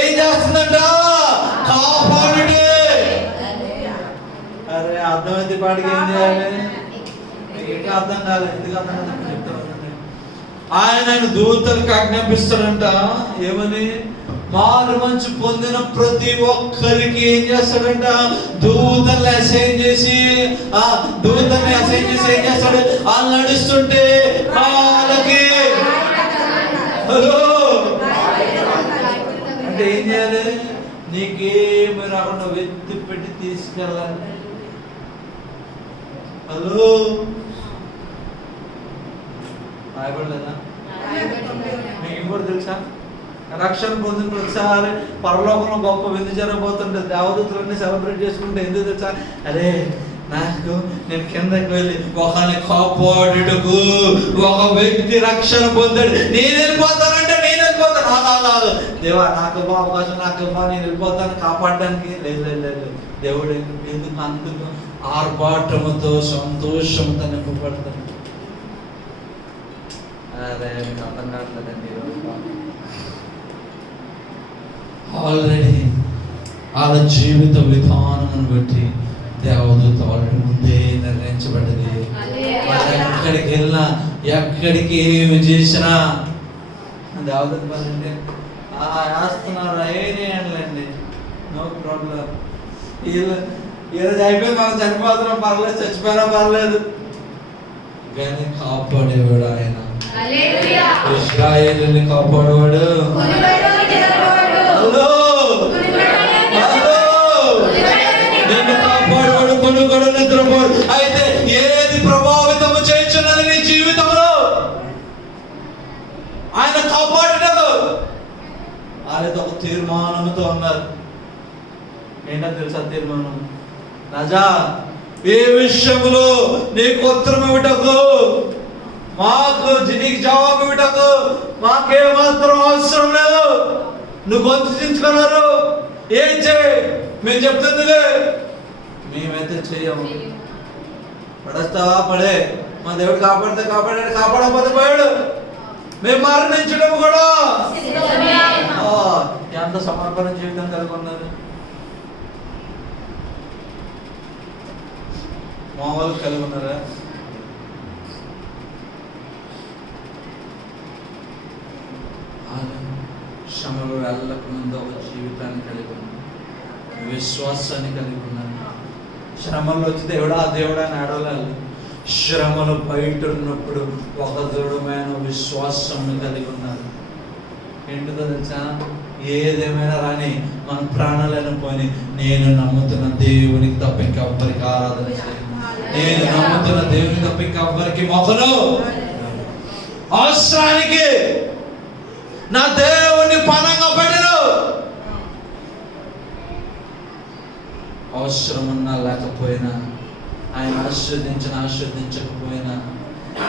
ఏం చేస్తుందంట? కాపాడుడే. అరే అర్థమైంది? పాటికి ఏం చేయాలి? మీకు ఇంకా అర్థం కాలేదు. ఎందుకు అర్థం కాదు చెప్తాను. ఆయన దూతలకు ఆజ్ఞాపిస్తాడంట. ఏమని? మారు మంచు పొందిన ప్రతి ఒక్కరికి ఏం చేస్తాడంట? దూతల్ని అసైన్ చేసి ఏం చేస్తాడు? వాళ్ళు నడుస్తుంటే వాళ్ళకి హలో అంటే ఏం చేయాలి? నీకేమి రాకుండా వెత్తి పెట్టి తీసుకెళ్ళాలి. హలో రాయబడలేదా? మీకు ఇంకోటి తెలుసా? రక్షణ పొందిన ప్రతిసారి పరలోకంలో గొప్ప విందు జరగబోతుంటే దేవదూతలన్నీ సెలబ్రేట్ చేసుకుంటే ఎందుకు తెలుసా? అరే నేను కిందకి వెళ్ళి ఒకరిని కాపాడుటకు ఒక వ్యక్తి రక్షణ పొందాడు, నేను వెళ్ళిపోతానంటే నేను వెళ్ళిపోతాను. దేవా నాకు అవకాశం, నాకు నేను వెళ్ళిపోతాను కాపాడడానికి. లేదు దేవుడు ఎందుకు అందుకు ఆర్భాటముతో సంతోషంతో నింపబడతాను. అదే మీకు అర్థం కావట్లేదండి. ఆల్రెడీ వాళ్ళ జీవిత విధానం బట్టి దేవదూత ఆల్రెడీ ముందే నిర్ణయించబడ్డది. ఎక్కడికి వెళ్ళినా ఎక్కడికి ఏమి చేసినా దేవదూత పని వేస్తున్నారు ఏనేయండి, నో ప్రాబ్లం. ఈరోజు అయిపోయి మనం చనిపోతున్నాం పర్లేదు, చచ్చిపోయినా పర్లేదు, కానీ కాపాడేవాడు ఆయన. ఇశ్రాయేలుని కాపాడేవాడు. నిన్ను కాపాడేవాడు కునుగడు నిద్రపోరు. అయితే ఏది ప్రభావితము చేయుచున్నది నీ జీవితంలో? ఆయన కాపాడటకు ఆయన ఒక తీర్మానంతో ఉన్నారు. ఏంటో తెలుసా తీర్మానం? రాజా, ఏ విషయంలో నీకు ఉత్తరం ఇవ్వటకు, మాకు నీకు జవాబు ఇవ్వటకు మాకేమాత్రం అవసరం లేదు. నువ్వు గొంతు చించుకున్నారు, ఏం చేయి మేము చెప్తుందిలే, మేమైతే చెయ్యము. పడేస్తావా? పడే. మా దేవుడు కాపాడితే కాపాడాడు, కాపాడకపోతే పోయాడు. మేము మరణించడం కూడా ఎంత సమర్పణ జీవితం కలిగి ఉన్నారు. మామూలు కలిగి ఉన్నారా? శ్రమలు వెళ్ళకముందు ఒక జీవితాన్ని కలిగి ఉన్నారు, విశ్వాసాన్ని కలిగి ఉన్నారు. శ్రమలు వచ్చి దేవుడా దేవుడా అని ఆడవాలి. శ్రమలు బయట ఉన్నప్పుడు ఒక దృఢమైన విశ్వాసం కలిగి ఉన్నారు. ఏంటిదో తెలుసా? ఏదేమైనా రాని మన ప్రాణాలను పోని నేను నమ్ముతున్న దేవునికి తప్ప ఇంకెవ్వరికి ఆరాధన చేయను, నేను నమ్ముతున్న దేవునికి తప్ప ఇంకెవ్వరికి మొక్కను. అవసరానికి నా దేవుని పనంగా పెట్టను. అవసరం ఉన్నా లేకపోయినా, ఆయన ఆశీర్వదించకపోయినా,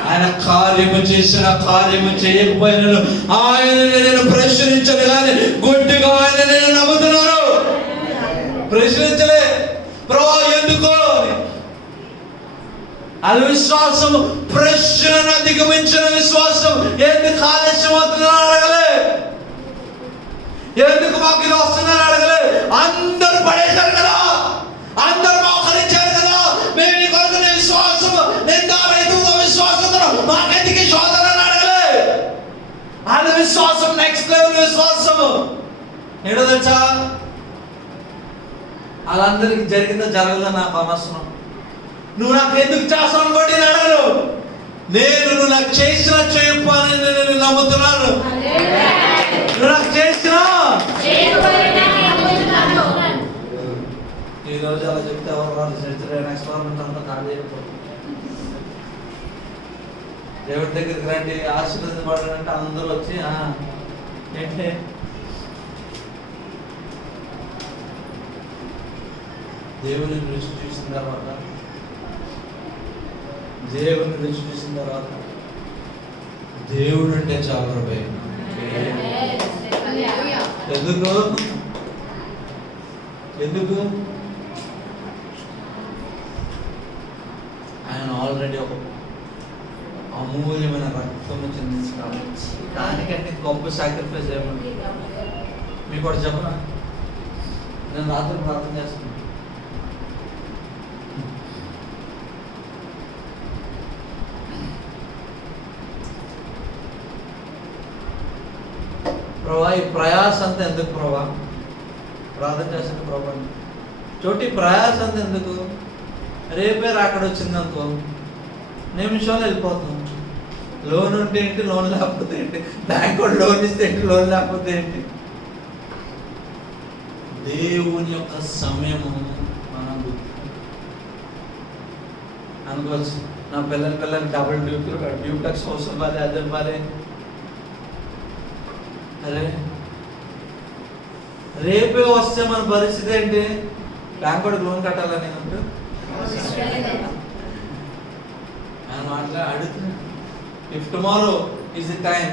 ఆయన కార్యము చేసిన కార్యము చేయకపోయినా ఆయనని నేను ప్రశ్నించను, కానీ గుడ్డిగా ఆయన నేను నమ్ముతున్నాను. ప్రశ్నించలే, ప్రభా ఎందుకో అది విశ్వాసం. ప్రశ్నను అధిగమించిన విశ్వాసం. ఎందుకు ఆలస్యం అవుతుందని అడగలే, ఎందుకు మాకు ఇది వస్తుందని అడగలే. అందరూ పడేశారు కదా, అందరూ మోకరించారు కదా, మేము నీ కొరకు విశ్వాసం నిందారైతుందో విశ్వాసంతో మాకెందుకు శోధన అని అడగలే. వాళ్ళ విశ్వాసం నెక్స్ట్ లెవెల్ విశ్వాసము. ఏంటో తెలుసా? వాళ్ళందరికి జరిగిందో జరగదో నాకు అవసరం. నువ్వు నాకు ఎందుకు చేస్తావు అనుకోండి నేను అడగను. నువ్వు నాకు చేసిన చెప్పని నేను నమ్ముతున్నాను. నువ్వు నాకు చేసిన ఈ రోజు అలా చెప్తే ఎవరు రాదు. నెక్స్ట్ వారం అంతా ఖాళీ అయిపోతుంది. దేవుడి దగ్గరికి రండి, ఆశీర్వదించబడాలంటే అందరూ వచ్చి ఏంటి దేవుని రుచి చూసిన తర్వాత, దేవుని రుచి చూసిన తర్వాత దేవుడు అంటే చాలా రూపాయి. ఎందుకు ఆయన ఆల్రెడీ ఒక అమూల్యమైన రక్తము చెందించాలి. దానికంటే గొప్ప సాక్రిఫైస్ ఏమండి? మీకు కూడా చెప్పనా? నేను రాత్రి ప్రార్థన చేస్తున్నాను. ప్రభా, ఈ ప్రయాస అంతా ఎందుకు ప్రభా? ప్రార్థన చేస్తున్న ప్రభా, చోటి ప్రయాస అంతా ఎందుకు? రేపే రాకడ వచ్చిందనుకో, నిమిషంలో వెళ్ళిపోతాం. లోన్ ఉంటే ఏంటి, లోన్ లేకపోతే ఏంటి, బ్యాంక్ కూడా లోన్ ఇస్తే ఏంటి, లోన్ లేకపోతే ఏంటి? దేవుని యొక్క సమయము మనం అనుకోవచ్చు. నా పిల్లలకి డబుల్ డ్యూప్లెక్స్ హౌస్ ఇవ్వాలి, అది ఇవ్వాలి. అరే రేపే వస్తే మన పరిస్థితి ఏంటి? బ్యాంక్ కూడా లోన్ కట్టాలని ఆయన మాట్లా అడుగుతున్నా. If tomorrow is the time,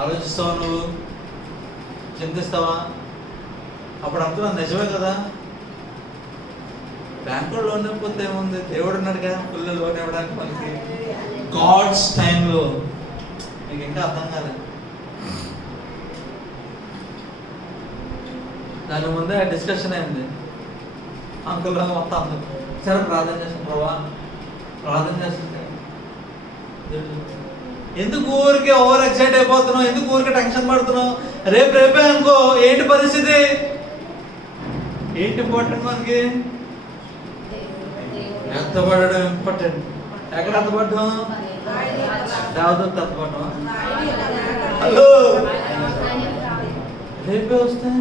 ఆలోచిస్తావా? నువ్వు చింతిస్తావా? అప్పుడు అంటున్నా నిజమే కదా, బ్యాంక్ కూడా లోన్ ఇవ్వకపోతే ఏముంది, దేవుడు ఉన్నాడు కదా ఫుల్ లోన్ ఇవ్వడానికి మనకి. గాడ్స్ టైంలో మీకు ఇంకా అర్థం కాలేదు. దాని ముందే డిస్కషన్ అయింది. అంకుల్ మొత్తం అందరూ సరే ప్రార్థన చేస్తాం ప్రభా, ప్రార్థన చేస్తుంటే ఎందుకు ఊరికి ఓవర్ ఎక్సైట్ అయిపోతున్నావు? ఎందుకు ఊరికి టెన్షన్ పడుతున్నావు? రేపే అనుకో, ఏంటి పరిస్థితి? ఏంటి ఇంపార్టెంట్ మనకి? ఎత్తపడడం ఇంపార్టెంట్. ఎక్కడ ఎత్తపడ్డాం? దేవదత్త ఎత్తపడ్డాం. హలో, రేపే వస్తే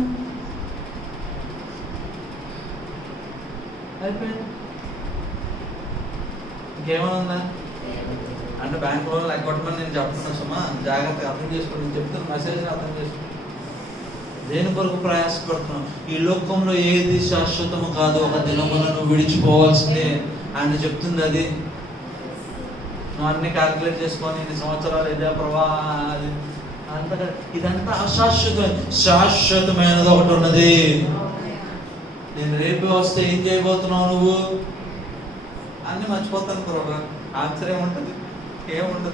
అయిపోయింది. ఇంకేమైనా ఉందా అంటే బ్యాంకులో లెక్కొట్టమని నేను చెప్తున్నాను సుమా, జాగ్రత్తగా అర్థం చేసుకోండి. నేను చెప్తున్న మెసేజ్ అర్థం చేసుకోండి. దేని కొరకు ప్రయాసపడుతున్నాం? ఈ లోకంలో ఏది శాశ్వతము కాదు, ఒక దినమున నువ్వు విడిచిపోవాల్సిందే. ఆయన చెప్తుంది అది. నువ్వు అన్ని క్యాల్కులేట్ చేసుకొని ఇన్ని సంవత్సరాలు ఇదే ప్రభా అది అంత ఇదంతా అశాశ్వతమైన, శాశ్వతమైనది ఒకటి ఉన్నది. నేను రేపు వస్తే ఏం చేయబోతున్నావు నువ్వు? అన్నీ మర్చిపోతాను ప్రభా. ఆన్సర్ ఏముంటుంది? ఏముండదు.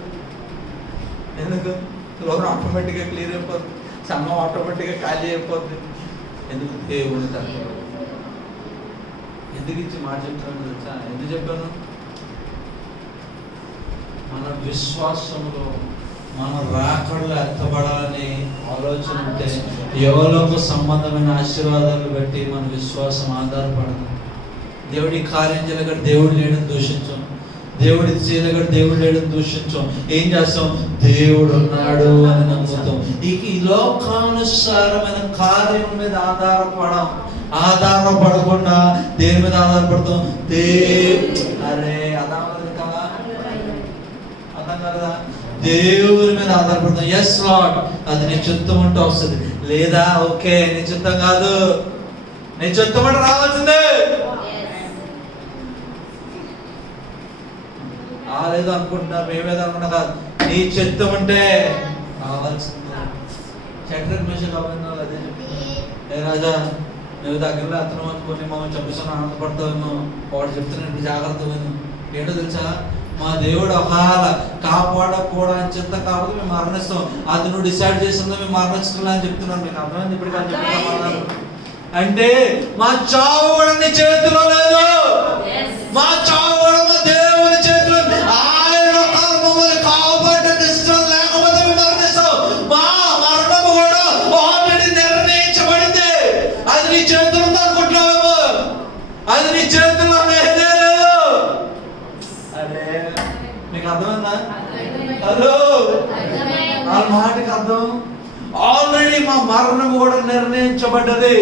ఎందుకు? లోన్ ఆటోమేటిక్గా క్లియర్ అయిపోతుంది, సంఘం ఆటోమేటిక్గా ఖాళీ అయిపోతుంది. ఎందుకు? దేవుని తక్కువ. ఎందుకు ఇచ్చి మాట చెప్తాను తెలుసా? ఎందుకు చెప్పాను? మన విశ్వాసంలో మన రాకడలో ఎత్తబడాలని ఆలోచన ఉంటే ఎవరికి సంబంధమైన ఆశీర్వాదాలు బట్టి మన విశ్వాసం ఆధారపడదు. దేవుడి కార్యం చేయగల దేవుడు లేడని దూషించాం, దేవుడి చేయగల దేవుడు లేడని దూషించాం. ఏం చేస్తాం? దేవుడు ఉన్నాడు అని నమ్ముతాం. ఈ లోకానుసారమైన కార్యం మీద ఆధారపడకుండా దేని మీద ఆధారపడతాం? అరే అర్థం కదా, దేవుని మీద ఆధారపడతాం. ఎస్ లార్డ్, అది నీ చిత్తం ఉంటే వస్తుంది, లేదా ఓకే నీ చిత్తం కాదు, నీ చిత్తం అంటే రావాల్సిందే. లేదు అనుకుంటున్నారు, మేమేదో అనుకున్నా కాదు, నీ చిత్తం ఉంటే రావాల్సిందే. చక్రం మెసేజ్ అవ్వదు. అదే ఏ రాజా, నువ్వు దగ్గరలో అతను అనుకుని మమ్మల్ని చంపేసాను ఆనందపడతావేమో, వాడు చెప్తున్నాడు జాగ్రత్త. ఏంటో తెలుసా? మా దేవుడు ఒకవేళ కాపాడకూడని చింత కాబట్టి మేము మరణిస్తాం, అది నువ్వు డిసైడ్ చేసిందో మేము మరణించడం అని చెప్తున్నాను. మీకు అర్థమైంది ఇప్పుడు కానీ చెప్తున్నాను అంటే మా చావు కూడా నీ చేతిలో లేదు, మా చావు కూడా మా దేవుని చేతిలో. ఆయన మమ్మల్ని కాపాడడానికి ఇష్టం లేకపోతే మేము మరణిస్తాం. మా మరణం కూడా ఆల్రెడీ నిర్ణయించబడింది. అది నీ చేతిలో అనుకుంటున్నావేమో, అది నీ చేతిలో లేదే లేదు. అరే మీకు అర్థమైందా? హలో, ఆ మాటకి అర్థం. ఆల్రెడీ మా మరణం కూడా నిర్ణయించబడ్డది.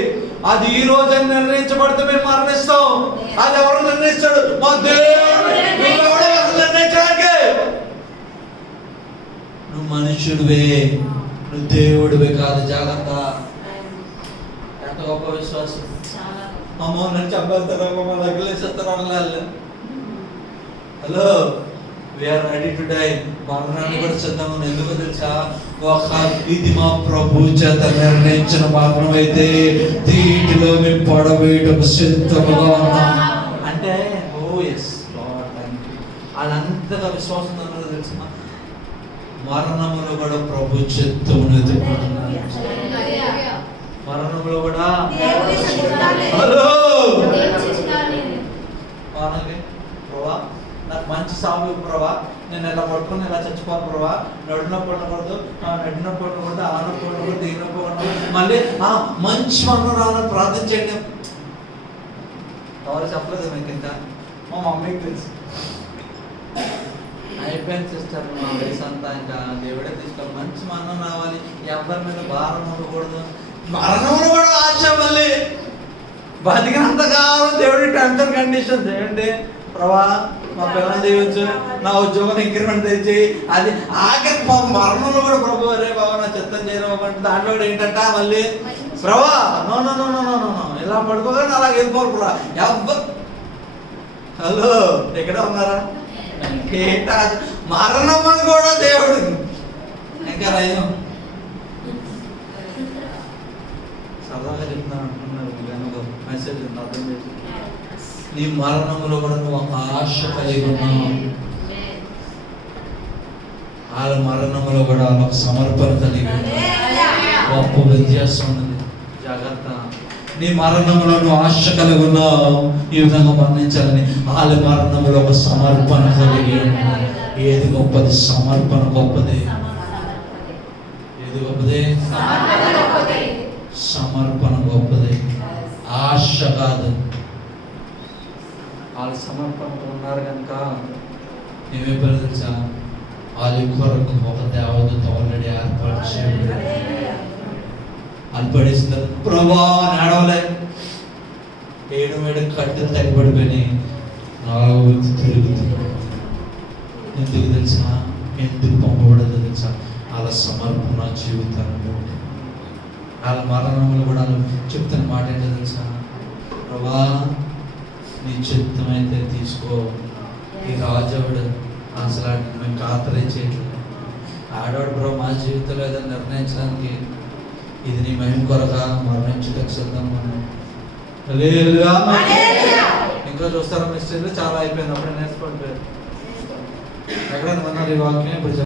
అది ఈ రోజు నిర్ణయించబడితే మేము మరణిస్తాం. అది ఎవరు నిర్ణయిస్తాడు? మా దేవుడు. నిర్ణయించడానికి నువ్వు మనుషుడివే, నువ్వు దేవుడివే కాదు. జాగ్రత్త. ఎంత గొప్ప విశ్వాసం! మమ్మల్ని చంపేస్తారా, మమ్మల్ని అగ్గిలేసేస్తారా? Hello, we are ready to die. మరణాన్ని కూడా సిద్ధంగా. ఎందుకు తెలుసా? ఇది మా ప్రభు చేత నిర్ణయించిన భాగం అయితే దీంట్లో మేము పడవేయటకు సిద్ధంగా ఉన్నాం అంటే ఓ ఎస్ లార్డ్ థాంక్ యూ. వాళ్ళంతగా విశ్వాసం ఉన్నదో తెలుసా? మరణంలో కూడా ప్రభు చిత్తమును ఎదుర్కొంటున్నారు. మరణంలో కూడా హలో ప్రభా నాకు మంచి సాగు ప్రభా, నేను ఇలా పట్టుకుని ఇలా చచ్చిపోను ప్రభా, నడునప్పుడు ఉండకూడదు, నడినప్పుడు ఉండకూడదు, ఆనప్పుడు ఉండకూడదు, దిగినప్పుడు ఉండకూడదు, మళ్ళీ మంచి మరణం రావాలని ప్రార్థించండి. ఎవరు చెప్పలేదు మీకు ఇంకా? మా మమ్మీకి తెలుసు. అయిపోయింది సిస్టర్, మా వయసు అంతా ఇంకా దేవుడే తీసుకోవాలి. మంచి మరణం రావాలి, ఎవరి మీద భారం ఉండకూడదు. మరణంలో కూడా ఆశ. మళ్ళీ బతికినంతకాలం దేవుడి టెన్త్ కండిషన్ చేయండి. ప్రభా మా పిల్లల్ని దీవించు, నా ఉద్యోగం ఇంక్రిమెంట్ తెచ్చి, అది ఆఖరి మా మరణంలో కూడా ప్రభు అరే బాబా నా చిత్తం చేయడం దాంట్లో కూడా ఏంటంట మళ్ళీ Prabha no no no no no no ఇలా పడుకోగానే అలాగే వెళ్ళిపోరు ప్రభా. ఎవ్వరు హలో ఎక్కడ ఉన్నారా? ఏంట మరణం అని కూడా దేవుడు ఇంకా రాయం సరదాగా చెప్తున్నాను అంటున్నారు. మెసేజ్ అర్థం చేసి నీ మరణంలో కూడా నువ్వు ఒక ఆశ కలిగి ఉన్నావు. వాళ్ళ మరణంలో కూడా ఒక సమర్పణ కలిగి ఉన్నావు. గొప్ప వ్యత్యాసం ఉన్నది. జాగ్రత్త. నీ మరణంలో నువ్వు ఆశ కలిగి ఉన్నావు, ఈ విధంగా మరణించాలని. వాళ్ళ మరణంలో ఒక సమర్పణ కలిగి ఉన్నావు. ఏది గొప్పది? సమర్పణ గొప్పది. ఏది గొప్పది? సమర్పణ గొప్పది. ఆశ కాదు. వాళ్ళు సమర్పణతో ఉన్నారు కనుక ఏమైపోయారు తెలుసా? వాళ్ళ కొరకు ఒక దేవదూత ఆల్రెడీ ఏర్పాటు చేయబడి అల్పడిస్తారు. ప్రభా నడవలే ఏడు కట్టెలు తగ్గిపడిపోయినాయి, 4 వంతు తిరుగుతున్నాడు. ఎందుకు తెలుసా? ఎందుకు పంపబడదో తెలుసా? వాళ్ళ సమర్పణ జీవితాన్ని బట్టి. వాళ్ళ మరణంలో కూడా వాళ్ళు చెప్తున్న మాట ఏంటో తెలుసా? ప్రభా నీ చిత్తమైతే తీసుకో. ఈ రాజావుడు అసలు మేము ఖాతరే చేయట్లేదు. ఆడవాడు బ్రో మా జీవితంలో ఏదైనా నిర్ణయించడానికి ఇది నీ మహిమ కొరక మరణించడానికి సిద్ధం. ఇంకా చూస్తారా మిస్టర్లు చాలా అయిపోయింది, అప్పుడే నేర్చుకోవట్లేదు. ఎక్కడైనా ఉన్నారు ఈ వాక్యం ఇప్పుడు